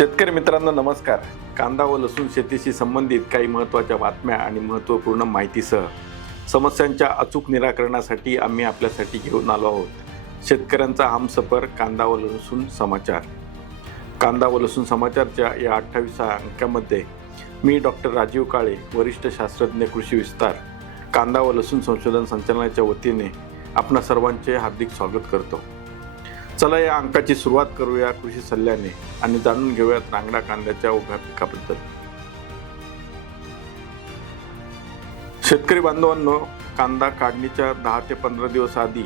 शेतकरी मित्रांनो नमस्कार. कांदा व लसूण शेतीशी संबंधित काही महत्त्वाच्या बातम्या आणि महत्त्वपूर्ण माहितीसह समस्यांच्या अचूक निराकरणासाठी आम्ही आपल्यासाठी घेऊन आलो आहोत. शेतकऱ्यांचा हमसफर कांदा व लसूण समाचार. कांदा व लसूण समाचारच्या या 28व्या अंकामध्ये मी डॉक्टर राजीव काळे, वरिष्ठ शास्त्रज्ञ कृषी विस्तार, कांदा व लसूण संशोधन संचालनाच्या वतीने आपणा सर्वांचे हार्दिक स्वागत करतो. चला या अंकाची सुरुवात करूया कृषी सल्ल्याने आणि जाणून घेऊयात रांगडा कांद्याच्या उभ्या पिकाबद्दल. शेतकरी बांधवांनो, कांदा काढणीच्या 10 ते 15 दिवस आधी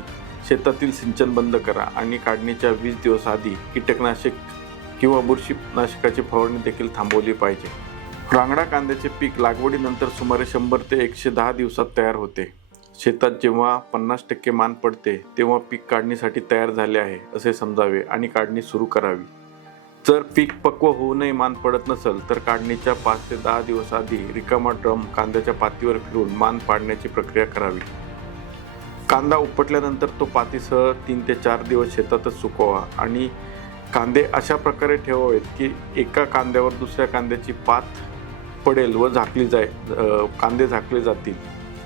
शेतातील सिंचन बंद करा आणि काढणीच्या 20 दिवस आधी कीटकनाशक किंवा बुरशीनाशकाची फवारणी देखील थांबवली पाहिजे. रांगडा कांद्याचे पीक लागवडीनंतर सुमारे 100 ते 110 दिवसात तयार होते. शेतात जेव्हा 50% मान पडते तेव्हा पीक काढणीसाठी तयार झाले आहे असे समजावे आणि काढणी सुरू करावी. जर पीक पक्व होऊनही मान पडत नसेल तर काढणीच्या 5 ते 10 दिवस आधी रिकामा ड्रम कांद्याच्या पातीवर फिरवून मान पाडण्याची प्रक्रिया करावी. कांदा उपटल्यानंतर तो पातीसह 3 ते 4 दिवस शेतातच सुकवावा आणि कांदे अशा प्रकारे ठेवावेत की एका कांद्यावर दुसऱ्या कांद्याची पात पडेल व कांदे झाकले जातील,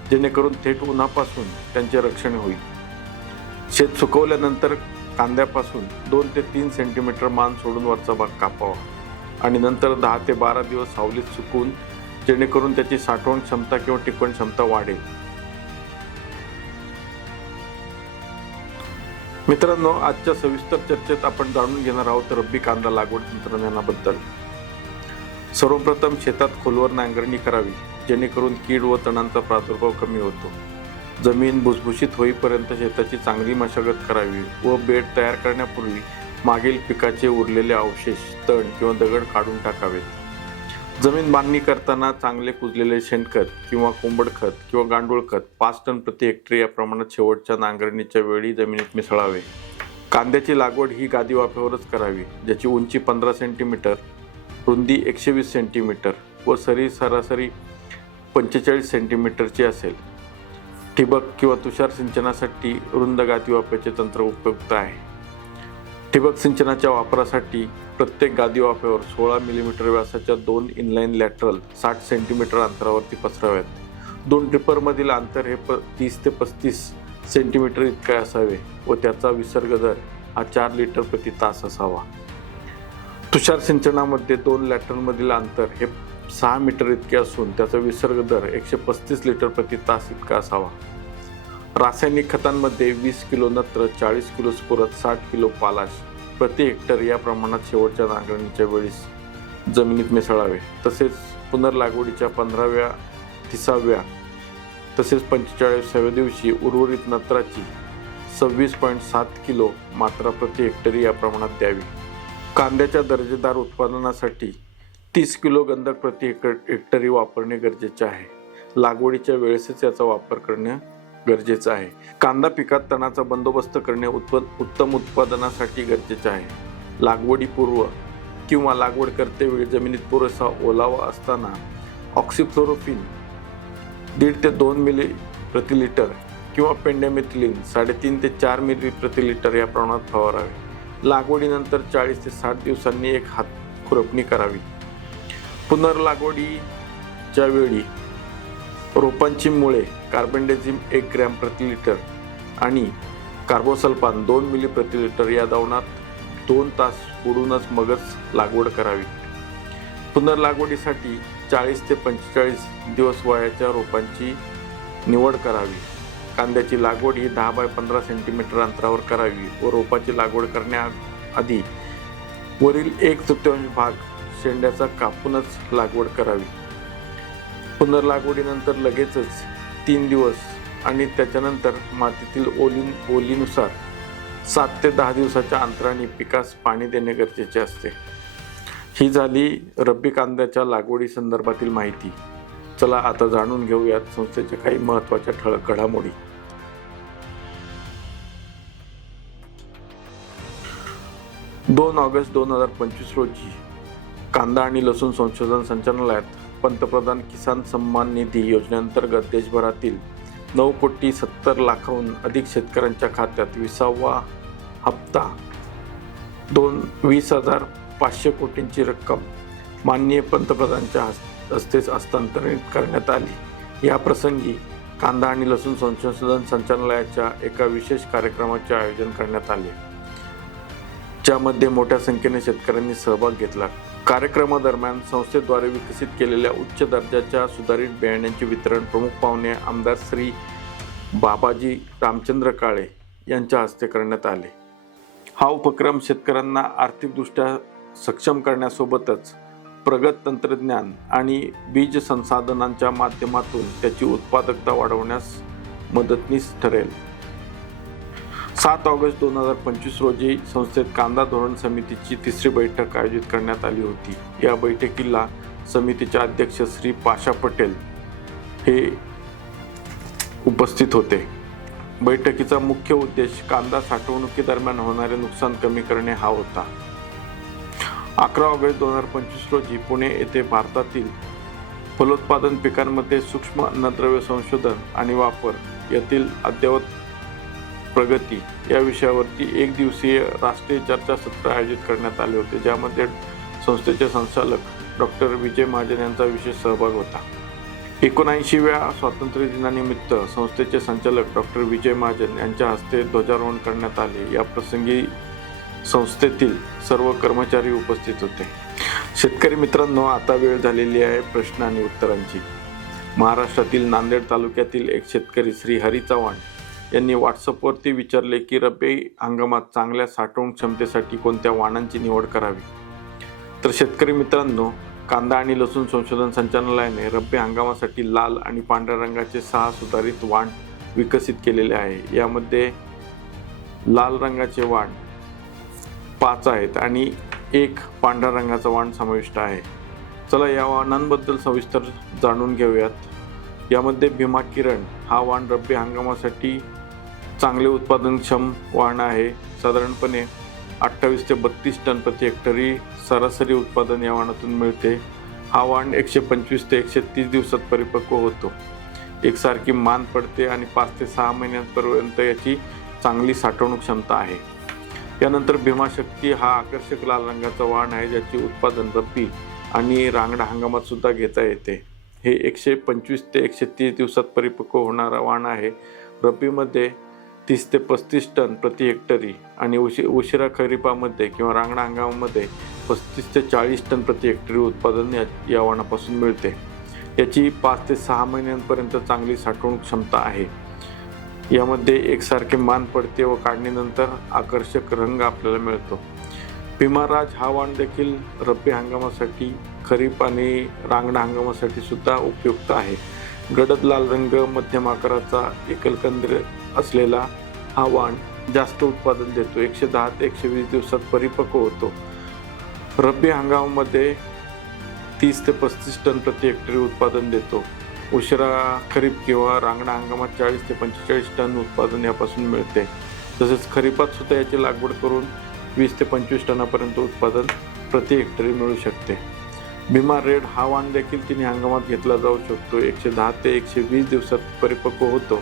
जेणेकरून थेट उन्हापासून त्यांचे रक्षण होईल. शेत सुकवल्यानंतर कांद्यापासून 2 ते 3 सेंटीमीटर मान सोडून वरचा भाग कापावा आणि नंतर 10 ते 12 दिवस सावलीत सुकवून, जेणेकरून त्याची साठवण क्षमता किंवा टिकवण क्षमता वाढेल. मित्रांनो, आजच्या सविस्तर चर्चेत आपण जाणून घेणार आहोत रब्बी कांदा लागवड तंत्रज्ञानाबद्दल. सर्वप्रथम शेतात खोलवर नांगरणी करावी, जेणेकरून कीड व तणांचा प्रादुर्भाव कमी होतो. जमीन भुसभुशीत होईपर्यंत शेताची चांगली मशागत करावी व बेड तयार करण्यापूर्वी मागील पिकाचे उरलेले अवशेष, तण किंवा दगड काढून टाकावेत. जमीन बांधणी करताना चांगले कुजलेले शेणखत किंवा कोंबड खत किंवा गांडूळ खत 5 टन प्रति हेक्टर या प्रमाणात शेवटच्या नांगरणीच्या वेळी जमिनीत मिसळावे. कांद्याची लागवड ही गादी वाफेवरच करावी, ज्याची उंची 15 सेंटीमीटर, रुंदी 120 सेंटीमीटर व सरासरी 45 सेंटीमीटरची असेल. ठिबक किंवा तुषार सिंचनासाठी रुंद गादी वाफेचे तंत्र उपयुक्त आहे. ठिबक सिंचनाच्या वापरासाठी प्रत्येक गादी वाफेवर 16 मिलीमीटर व्यासाच्या 2 इनलाईन लॅटरल 60 सेंटीमीटर अंतरावरती पसराव्यात. 2 ड्रिपरमधील अंतर हे 30 ते 35 सेंटीमीटर इतके असावे व त्याचा विसर्ग दर हा 4 लिटर प्रति तास असावा. तुषार सिंचनामध्ये 2 लॅटरलमधील अंतर हे 6 मीटर इतके असून त्याचा विसर्ग दर 135 लिटर प्रति तास इतका असावा. रासायनिक खतांमध्ये 20 किलो नत्र, 40 किलो स्फुरद, 60 किलो पालाश प्रति हेक्टर या प्रमाणात शेवटच्या नांगरणीच्या वेळीस जमिनीत मिसळावे. तसेच पुनर्लागवडीच्या 15व्या, 30व्या तसेच 45व्या दिवशी उर्वरित नत्राची 26.7 किलो मात्रा प्रति हेक्टरी या प्रमाणात द्यावी. कांद्याच्या दर्जेदार उत्पादनासाठी 30 किलो गंधक प्रति हेक्टरी वापरणे गरजेचे आहे. लागवडीच्या वेळेसच याचा वापर करणे गरजेचं आहे. कांदा पिकात तणाचा बंदोबस्त करणे उत्तम उत्पादनासाठी गरजेचे आहे. लागवडीपूर्व किंवा लागवड करतेवेळी जमिनीत पुरेसा ओलावा असताना ऑक्सिफ्लोरोफिन 1.5 ते 2 मिली प्रति लिटर किंवा पेंडॅमिथिलिन 3.5 ते 4 मिली प्रति लिटर या प्रमाणात फवारावे. लागवडीनंतर 40 ते 60 दिवसांनी एक हात खुरपणी करावी. पुनर्लागवडीच्या वेळी रोपांची मुळे कार्बेंडेझिम 1 ग्रॅम प्रति लिटर आणि कार्बोसल्फान 2 मिली प्रति लिटर या द्रावणात 2 तास बुडूनच मगच लागवड करावी. पुनर्लागवडीसाठी 40 ते 45 दिवस वयाच्या रोपांची निवड करावी. कांद्याची लागवड ही 10 बाय 15 सेंटीमीटर अंतरावर करावी व रोपाची लागवड करण्याआधी वरील 1/4 भाग शेंड्याचा कापूनच लागवड करावी. पुनर्लागवडीनंतर लगेचच 3 दिवस आणि त्याच्यानंतर मातीतील ओलीनुसार 7 ते 10 दिवसाच्या अंतराने पिकास पाणी देणे गरजेचे असते. ही झाली रब्बी कांद्याच्या लागवडी संदर्भातील माहिती. चला आता जाणून घेऊयात संस्थेच्या काही महत्त्वाच्या ठळक घडामोडी. 2 ऑगस्ट 2025 रोजी कांदा आणि लसूण संशोधन संचालनालयात पंतप्रधान किसान सन्मान निधी योजनेअंतर्गत देशभरातील 9,70,00,000हून अधिक शेतकऱ्यांच्या खात्यात 20वा हप्ता 20,000 500 कोटींची रक्कम माननीय पंतप्रधानांच्या हस्तेच हस्तांतरित करण्यात आली। या प्रसंगी कांदा आणि लसूण संशोधन संचालनालयाच्या एका विशेष कार्यक्रमाचे आयोजन करण्यात आले, ज्यामध्ये मोठ्या संख्येने शेतकऱ्यांनी सहभाग घेतला। कार्यक्रमादरम्यान संस्थेद्वारे विकसित केलेल्या उच्च दर्जाच्या सुधारित बियाण्यांचे वितरण प्रमुख पाहुणे आमदार श्री बाबाजी रामचंद्र काळे यांच्या हस्ते करण्यात आले। हा उपक्रम शेतकऱ्यांना आर्थिकदृष्ट्या सक्षम करण्यासोबतच प्रगत तंत्रज्ञान आणि बीज संसाधनांच्या माध्यमातून त्याची उत्पादकता वाढवण्यास मदतनीस ठरेल। 7 ऑगस्ट 2025 रोजी संस्थेत कांदा धोरण समितीची 3री बैठक आयोजित करण्यात आली होती। या बैठकीला समितीचे अध्यक्ष श्री पाशा पटेल हे उपस्थित होते। बैठकीचा मुख्य उद्देश कांदा साठवणुकीदरम्यान होणारे नुकसान कमी करणे हा होता। 11 ऑगस्ट 2025 रोजी पुणे येथे भारतातील फलोत्पादन पिकांमध्ये सूक्ष्म अन्नद्रव्य संशोधन आणि वापर यातील अद्ययावत प्रगती या विषयावरती 1 दिवसीय राष्ट्रीय चर्चासत्र आयोजित करण्यात आले होते, ज्यामध्ये संस्थेचे संचालक डॉक्टर विजय महाजन यांचा विशेष सहभाग होता। 79व्या स्वातंत्र्य दिनानिमित्त संस्थेचे संचालक डॉक्टर विजय महाजन यांच्या हस्ते ध्वजारोहण करण्यात आले। या प्रसंगी संस्थेतील सर्व कर्मचारी उपस्थित होते। शेतकरी मित्रांनो, आता वेळ झालेली आहे प्रश्न आणि उत्तरांची। महाराष्ट्रातील नांदेड तालुक्यातील एक शेतकरी श्री हरी चव्हाण यांनी व्हॉट्सअपवरती विचारले की रब्बी हंगामात चांगल्या साठवण क्षमतेसाठी कोणत्या वाणांची निवड करावी। तर शेतकरी मित्रांनो, कांदा आणि लसूण संशोधन संचालनालयाने रब्बी हंगामासाठी लाल आणि पांढऱ्या रंगाचे 6 सुधारित वाण विकसित केलेले आहे। यामध्ये लाल रंगाचे वाण 5 आहेत आणि 1 पांढऱ्या रंगाचा वाण समाविष्ट आहे। चला या वाणांबद्दल सविस्तर जाणून घेऊयात। यामध्ये भीमा किरण हा वाण रब्बी हंगामासाठी चांगले उत्पादनक्षम वाण आहे। साधारणपणे 28 ते 32 टन प्रति हेक्टरी सरासरी उत्पादन या वाणातून मिळते। हा वाण 125 ते 130 दिवसात परिपक्व होतो, एकसारखी मान पडते आणि 5 ते 6 महिन्यांपर्यंत याची चांगली साठवणूक क्षमता आहे। यानंतर भीमाशक्ती हा आकर्षक लाल रंगाचा वाण आहे, ज्याचे उत्पादन रब्बी आणि रांगडा हंगामात सुद्धा घेता येते। हे 125 ते 130 दिवसात परिपक्व होणारा वाण आहे। रब्बीमध्ये 30 ते 35 टन प्रति हेक्टरी आणि उशिरा खरीपामध्ये किंवा रांगडा हंगामामध्ये 35 ते 40 टन प्रति हेक्टरी उत्पादन या वाणापासून मिळते। याची 5 ते 6 महिन्यांपर्यंत चांगली साठवणूक क्षमता आहे। यामध्ये एकसारखे मान पडते व काढणीनंतर आकर्षक रंग आपल्याला मिळतो। भीमाराज हा वाण देखील रब्बी हंगामासाठी, खरीप आणि रांगडा हंगामासाठी सुद्धा उपयुक्त आहे। गडद लाल रंग, मध्यम आकाराचा एकलकंद असलेला हा वाण जास्त उत्पादन देतो। 110 ते 120 दिवसात परिपक्व होतो। रब्बी हंगामामध्ये 30 ते 35 टन प्रति हेक्टरी उत्पादन देतो। उशिरा खरीप किंवा रांगडा हंगामात 40 ते 45 टन उत्पादन यापासून मिळते। तसेच खरीपात सुद्धा याची लागवड करून 20 ते 25 टनापर्यंत उत्पादन प्रति हेक्टरी मिळू शकते। भीमा रेड हा वाण देखील तिन्ही हंगामात घेतला जाऊ शकतो। 110 ते 120 दिवसात परिपक्व होतो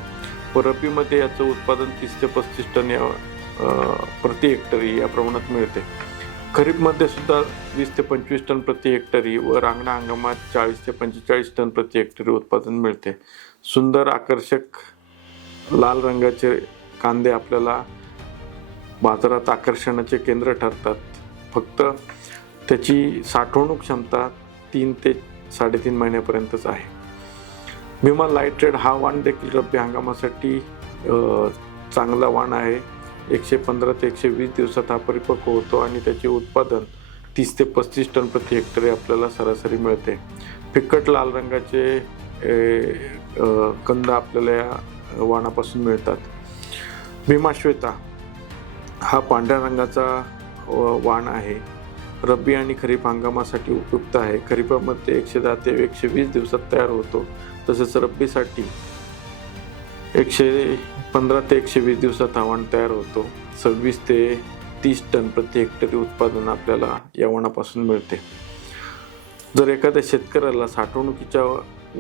व रब्बीमध्ये याचं उत्पादन 30 ते 35 टन प्रति हेक्टरी या प्रमाणात मिळते। खरीपमध्ये सुद्धा 20 ते 25 टन प्रति हेक्टरी व रांगडा हंगामात 40 ते 45 टन प्रति हेक्टरी उत्पादन मिळते। सुंदर आकर्षक लाल रंगाचे कांदे आपल्याला बाजारात आकर्षणाचे केंद्र ठरतात। फक्त त्याची साठवणूक क्षमता 3 ते 3.5 महिन्यापर्यंतच आहे। भीमा लाईट रेड हा वाण देखील रब्बी हंगामासाठी चांगला वाण आहे। 115 ते 120 दिवसात हा परिपक्व होतो आणि त्याचे उत्पादन 30 ते 35 टन प्रति हेक्टरी आपल्याला सरासरी मिळते। फिकट लाल रंगाचे कंद आपल्याला या वाणापासून मिळतात। भीमा श्वेता हा पांढऱ्या रंगाचा वाण आहे। रब्बी आणि खरीप हंगामासाठी उपयुक्त आहे। खरीपामध्ये 110 ते 120 दिवसात तयार होतो। तसेच रब्बीसाठी 115 ते 120 दिवसात हा वाण तयार होतो। 26 ते 30 टन प्रति हेक्टरी उत्पादन आपल्याला या वाणापासून मिळते। जर एखाद्या शेतकऱ्याला साठवणुकीच्या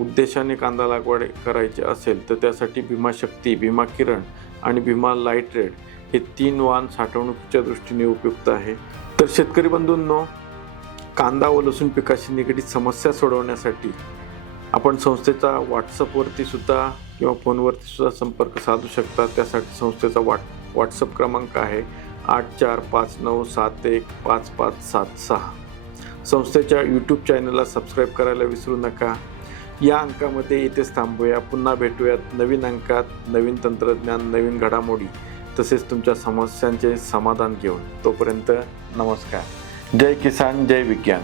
उद्देशाने कांदा लागवड करायची असेल तर त्यासाठी भीमा शक्ती, भीमा किरण आणि भीमा लाईट रेड हे 3 वाण साठवणुकीच्या दृष्टीने उपयुक्त आहे। तर शेतकरी बंधूंनो, कांदा व लसूण पिकाशी निगडीत समस्या सोडवण्यासाठी आपण संस्थेचा व्हॉट्सअपवरती सुद्धा किंवा फोनवरती सुद्धा संपर्क साधू शकता. त्यासाठी संस्थेचा व्हॉट्सअप क्रमांक आहे 8459715576. संस्थेच्या यूट्यूब चॅनलला सबस्क्राईब करायला विसरू नका. या अंकामध्ये इथेच थांबूया. पुन्हा भेटूयात नवीन अंकात, नवीन तंत्रज्ञान, नवीन घडामोडी तसेच तुमच्या समस्यांचे समाधान घेऊन. तोपर्यंत नमस्कार. जय किसान, जय विज्ञान.